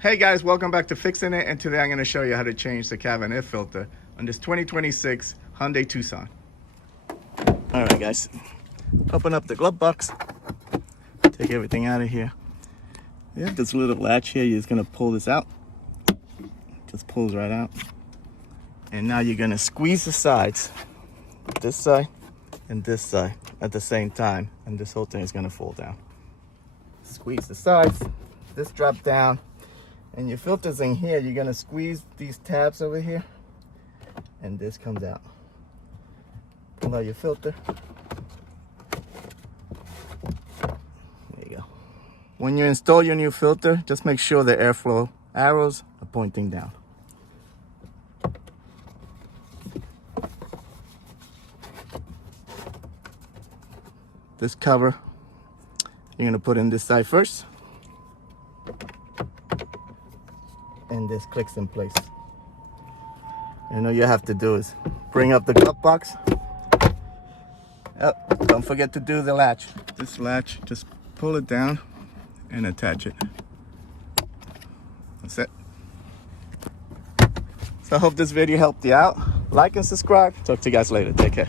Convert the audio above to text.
Hey guys, welcome back to Fixin' It, and today I'm going to show you how to change the cabin air filter on this 2026 Hyundai Tucson. Alright guys, open up the glove box, take everything out of here. You have this little latch here, you're just going to pull this out. Just pulls right out. And now you're going to squeeze the sides, this side and this side at the same time, and this whole thing is going to fall down. Squeeze the sides, this drop down. And your filter's in here, you're gonna squeeze these tabs over here, and this comes out. Pull out your filter. There you go. When you install your new filter, just make sure the airflow arrows are pointing down. This cover, you're gonna put in this side first. And this clicks in place. And all you have to do is bring up the glove box. Don't forget to do the latch. This latch, just pull it down and attach it. That's it. So I hope this video helped you out. Like and subscribe. Talk to you guys later. Take care.